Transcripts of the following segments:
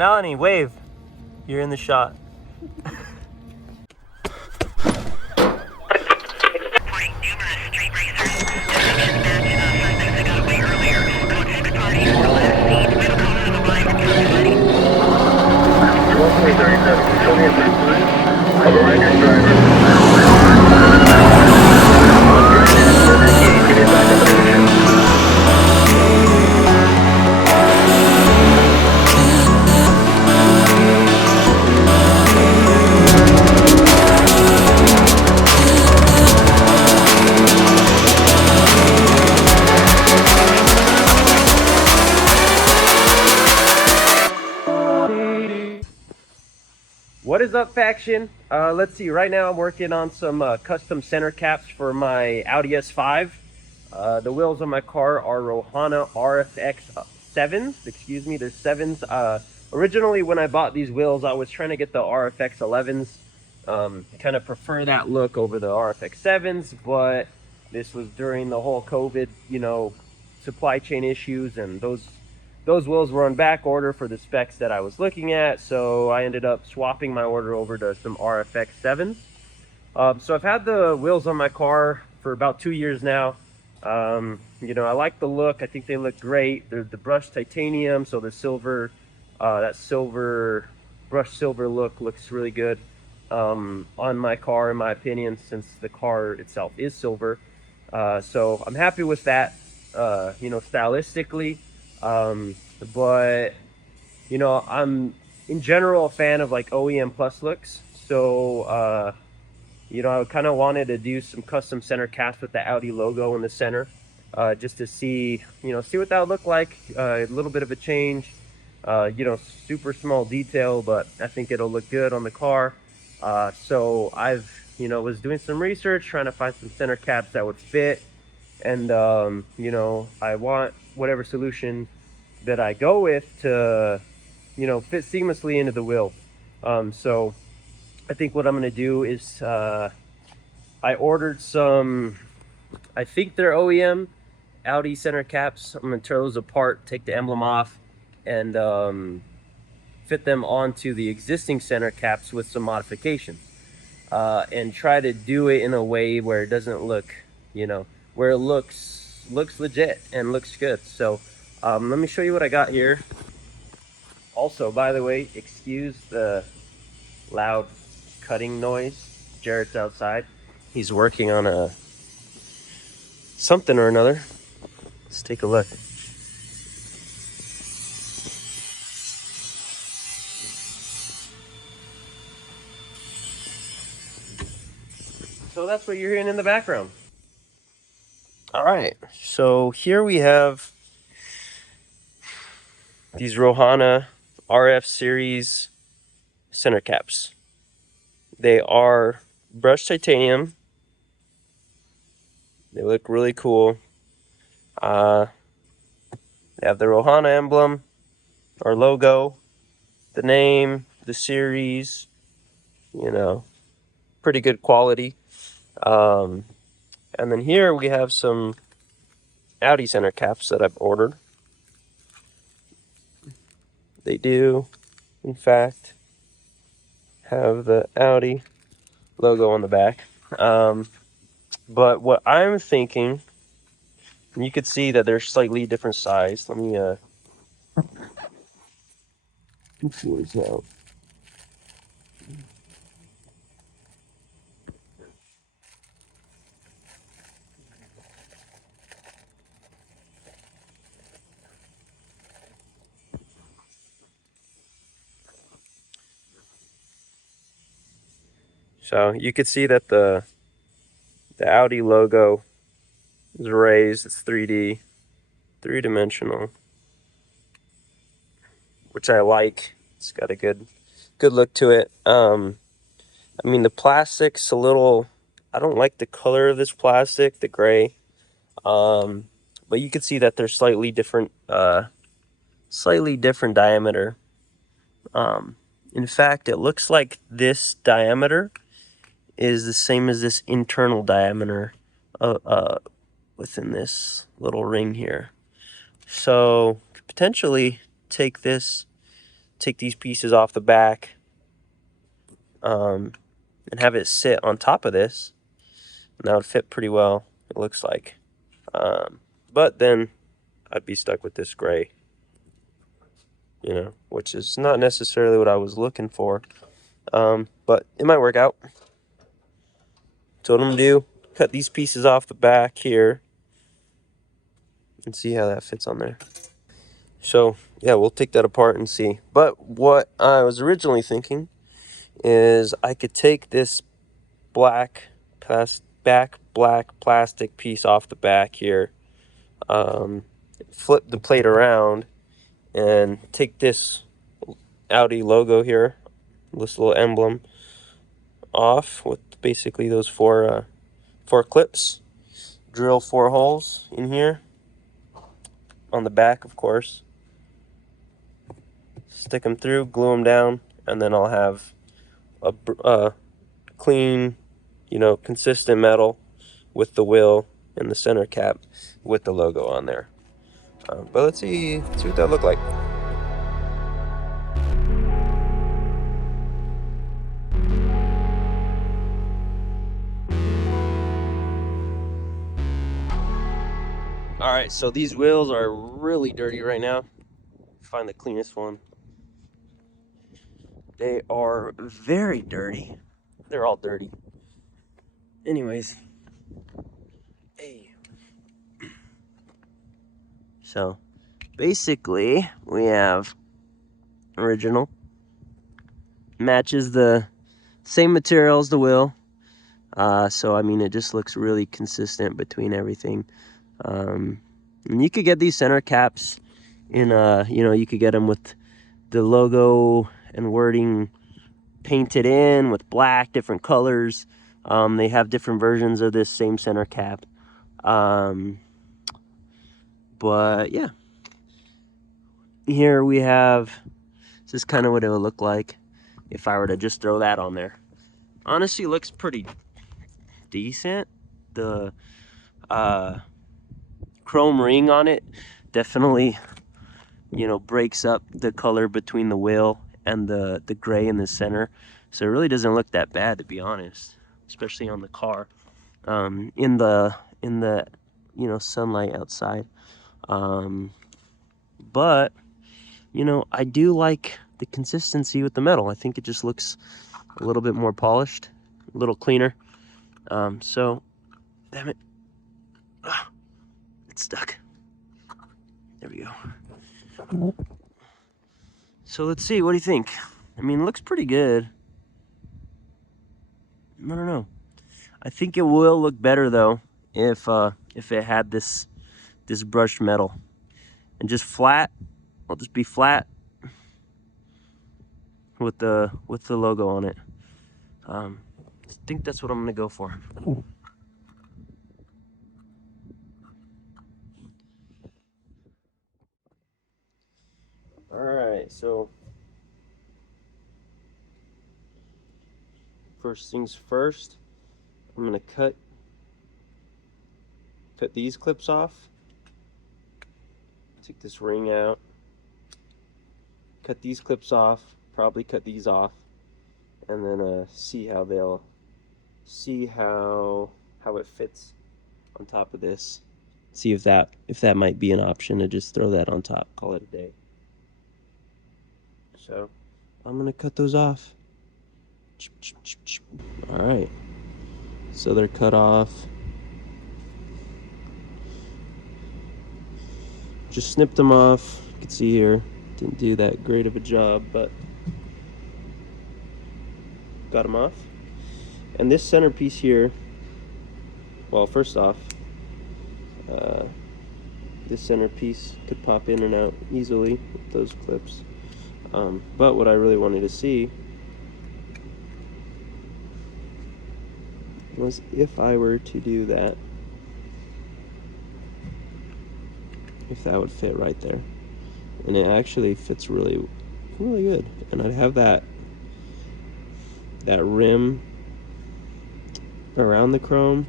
Melanie, wave. You're in the shot. What is up, faction? Let's see, right now I'm working on some custom center caps for my Audi S5. The wheels on my car are Rohana RFX7s, excuse me, they're 7s. Originally, when I bought these wheels, I was trying to get the RFX 11s. Kind of prefer that look over the RFX 7s, but this was during the whole COVID, supply chain issues, and those wheels were on back order for the specs that I was looking at, so I ended up swapping my order over to some RFX 7s. So I've had the wheels on my car for about 2 years now. I like the look. I think they look great. They're the brushed titanium, so the silver, that silver, brushed silver look looks really good on my car, in my opinion, since the car itself is silver. So I'm happy with that, stylistically. But I'm in general a fan of like OEM plus looks. So I kind of wanted to do some custom center caps with the Audi logo in the center, just to see what that would look like. A little bit of a change, super small detail, but I think it'll look good on the car. So I've was doing some research, trying to find some center caps that would fit. And I want whatever solution that I go with to fit seamlessly into the wheel. So I think what I'm going to do is I ordered some, I think they're OEM Audi center caps. I'm going to tear those apart, take the emblem off, and fit them onto the existing center caps with some modifications, and try to do it in a way where it doesn't look, where it looks legit and looks good. So let me show you what I got here. Also, by the way, excuse the loud cutting noise. Jared's outside. He's working on something or another. Let's take a look. So that's what you're hearing in the background. All right, so here we have these Rohana RF series center caps. They are brushed titanium. They look really cool. They have the Rohana emblem, our logo, the name, the series, pretty good quality. And then here we have some Audi center caps that I've ordered. They do, in fact, have the Audi logo on the back. But what I'm thinking, and you could see that they're slightly different size. Let me see what's out. So you could see that the Audi logo is raised. It's 3D, three-dimensional, which I like. It's got a good look to it. I mean, the plastic's a little, I don't like the color of this plastic, the gray. But you can see that they're slightly different diameter. In fact, it looks like this diameter is the same as this internal diameter within this little ring here. So potentially take this take these pieces off the back and have it sit on top of this. And that would fit pretty well, it looks like. But then I'd be stuck with this gray, you know, which is not necessarily what I was looking for. But it might work out. So what I'm gonna do, cut these pieces off the back here and see how that fits on there. So yeah, we'll take that apart and see. But what I was originally thinking is I could take this black plastic piece off the back here, flip the plate around and take this Audi logo here, this little emblem, off with basically those four clips. Drill 4 holes in here on the back, of course. Stick them through, glue them down, and then I'll have a clean, you know, consistent metal with the wheel and the center cap with the logo on there. But let's see what that look like. All right, so these wheels are really dirty right now. Find the cleanest one. They are very dirty. They're all dirty. Anyways, hey. So basically we have original, matches the same material as the wheel. So I mean, it just looks really consistent between everything. And you could get these center caps in you know, you could get them with the logo and wording painted in with black, different colors. They have different versions of this same center cap. But yeah, here we have, this is kind of what it would look like if I were to just throw that on there. Honestly, looks pretty decent. The chrome ring on it definitely, you know, breaks up the color between the wheel and the gray in the center. So it really doesn't look that bad, to be honest, especially on the car. In the you know, sunlight outside. But you know, I do like the consistency with the metal. I think it just looks a little bit more polished, a little cleaner. So damn it, it's stuck. There we go. So let's see, what do you think? I mean, it looks pretty good. I don't know. I think it will look better though if it had this brushed metal. And just flat, I'll just be flat with the logo on it. I think that's what I'm gonna go for. All right, so first things first, I'm gonna cut these clips off. Take this ring out. Cut these clips off. Probably cut these off, and then see how it fits on top of this. See if that might be an option to just throw that on top. Call it a day. So I'm gonna cut those off. All right. So they're cut off. Just snipped them off. You can see here, didn't do that great of a job, but got them off. And this centerpiece here, well, first off, this centerpiece could pop in and out easily with those clips. But what I really wanted to see was if I were to do that, if that would fit right there. And it actually fits really, really good. And I'd have that rim around the chrome,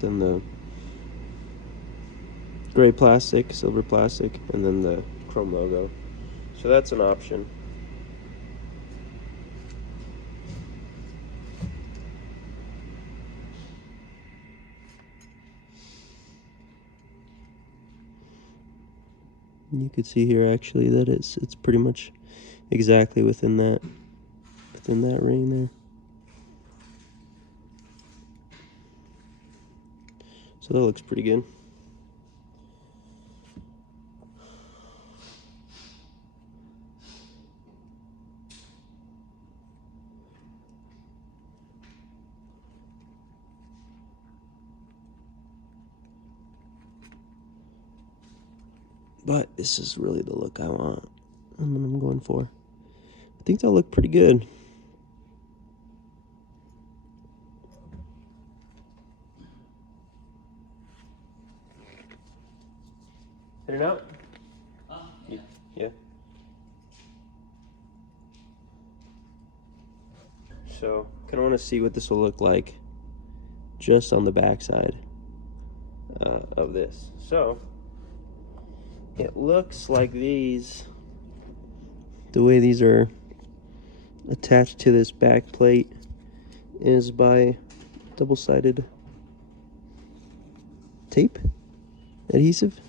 then the gray plastic, silver plastic, and then the chrome logo. So that's an option. You could see here actually that it's pretty much exactly within that ring there. So that looks pretty good. But this is really the look I want and what I'm going for. I think that'll look pretty good. Hit it out? Yeah. Yeah. So, kind of want to see what this will look like just on the backside of this. So, it looks like these, the way these are attached to this back plate is by double-sided tape adhesive.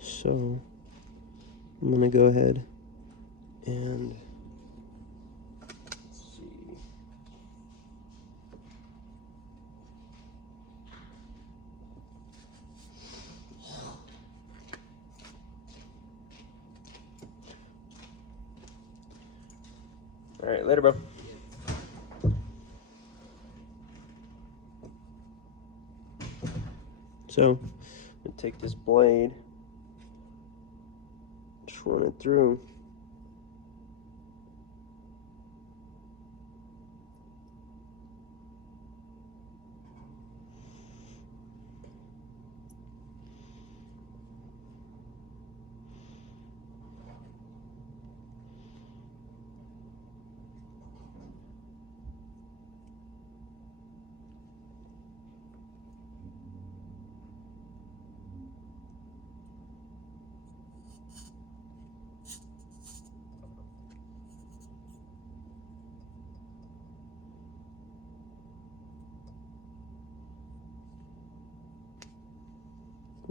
So I'm gonna go ahead and let's see. All right, later, bro. So, I'm gonna take this blade, just run it through.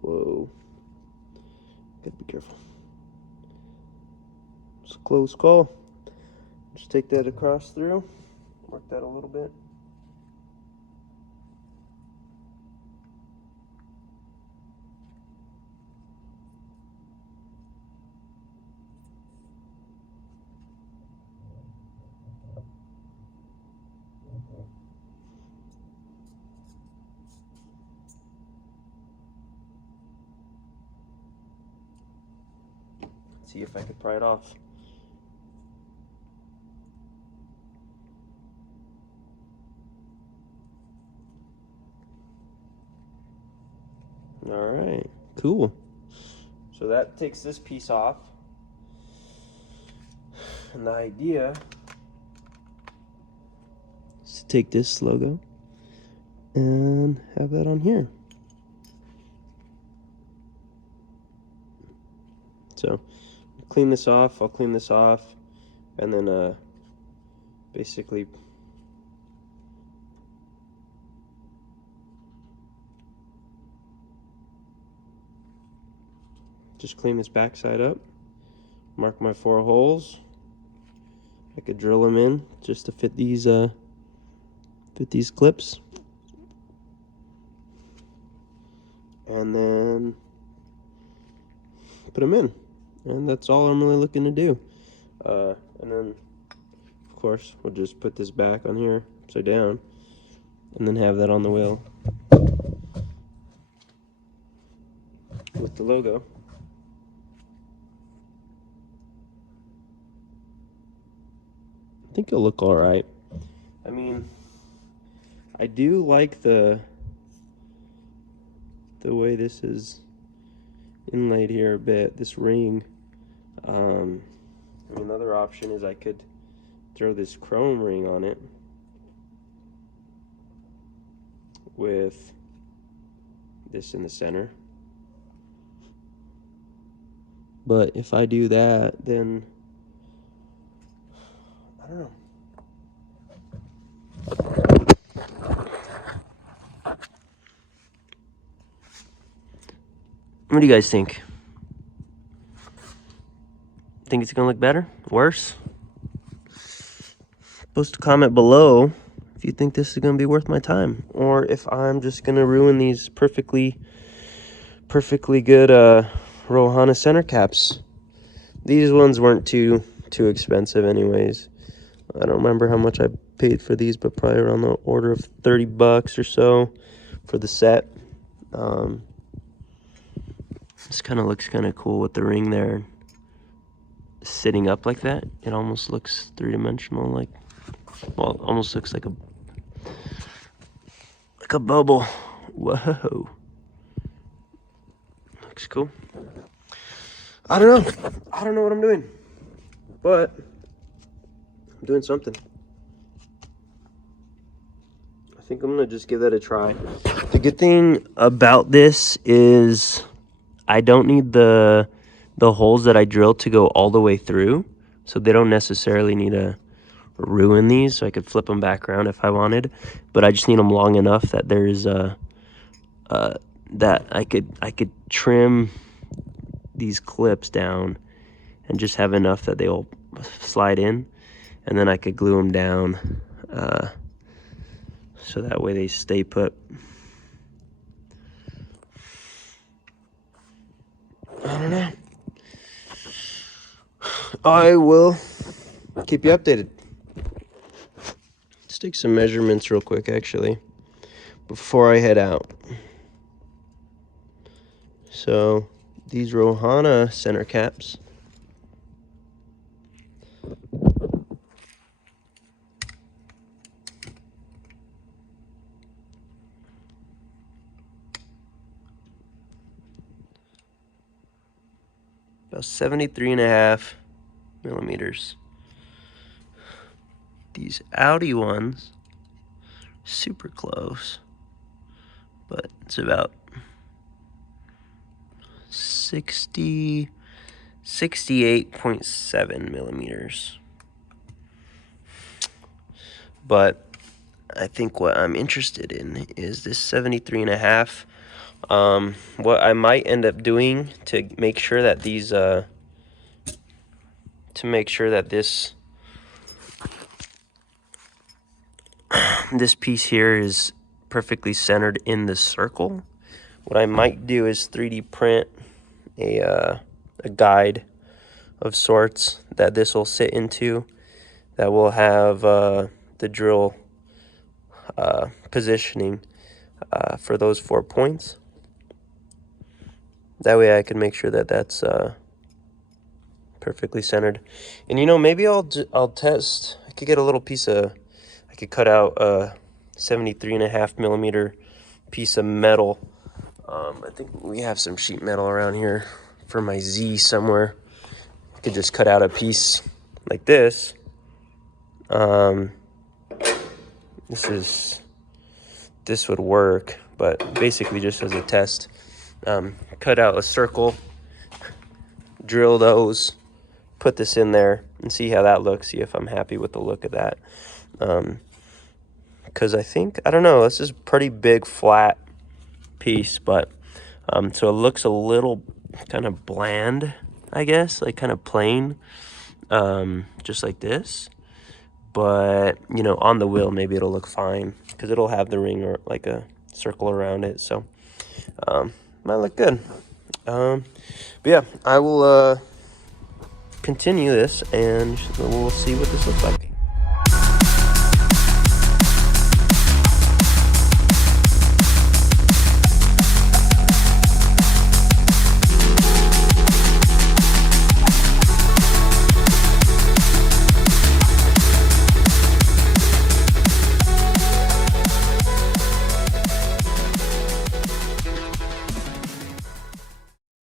Whoa. Gotta be careful. It's a close call. Just take that across through, work that a little bit. See if I could pry it off. All right, cool. So that takes this piece off. And the idea is to take this logo and have that on here. So clean this off, I'll clean this off, and then basically just clean this backside up, mark my 4 holes. I could drill them in just to fit these clips, and then put them in, and that's all I'm really looking to do. And then of course we'll just put this back on here upside down and then have that on the wheel with the logo. I think it'll look all right. I mean, I do like the way this is inlaid here a bit, this ring. I mean, another option is I could throw this chrome ring on it with this in the center. But if I do that, then I don't know. What do you guys think? Think it's gonna look better? Worse? Post a comment below if you think this is gonna be worth my time, or if I'm just gonna ruin these perfectly good Rohana center caps. These ones weren't too expensive anyways. I don't remember how much I paid for these, but probably around the order of 30 bucks or so for the set. This kind of looks kind of cool with the ring there sitting up like that. It almost looks three-dimensional, like, well, it almost looks like a bubble. Whoa. Looks cool. I don't know. I don't know what I'm doing, but I'm doing something. I think I'm gonna just give that a try. The good thing about this is I don't need the holes that I drilled to go all the way through, so they don't necessarily need to ruin these, so I could flip them back around if I wanted, but I just need them long enough that there's that I could trim these clips down and just have enough that they'll slide in, and then I could glue them down so that way they stay put. I don't know. I will keep you updated. Let's take some measurements real quick, actually, before I head out. So these Rohana center caps, about 73.5 millimeters. These Audi ones, super close, but it's about 68.7 millimeters. But I think what I'm interested in is this 73.5. What I might end up doing to make sure that these this piece here is perfectly centered in the circle, what I might do is 3D print a guide of sorts that this will sit into, that will have the drill positioning for those 4 points. That way I can make sure that that's perfectly centered. And you know, maybe I'll test. I could get a little piece of, I could cut out a 73.5 millimeter piece of metal. I think we have some sheet metal around here for my Z somewhere. I could just cut out a piece like this. This would work, but basically just as a test. Cut out a circle, drill those, put this in there, and see how that looks, see if I'm happy with the look of that. Because I think, I don't know, this is a pretty big flat piece, but so it looks a little kind of bland, I guess, like kind of plain, just like this. But, you know, on the wheel, maybe it'll look fine, because it'll have the ring or like a circle around it, so might look good. But yeah, I will continue this, and we'll see what this looks like.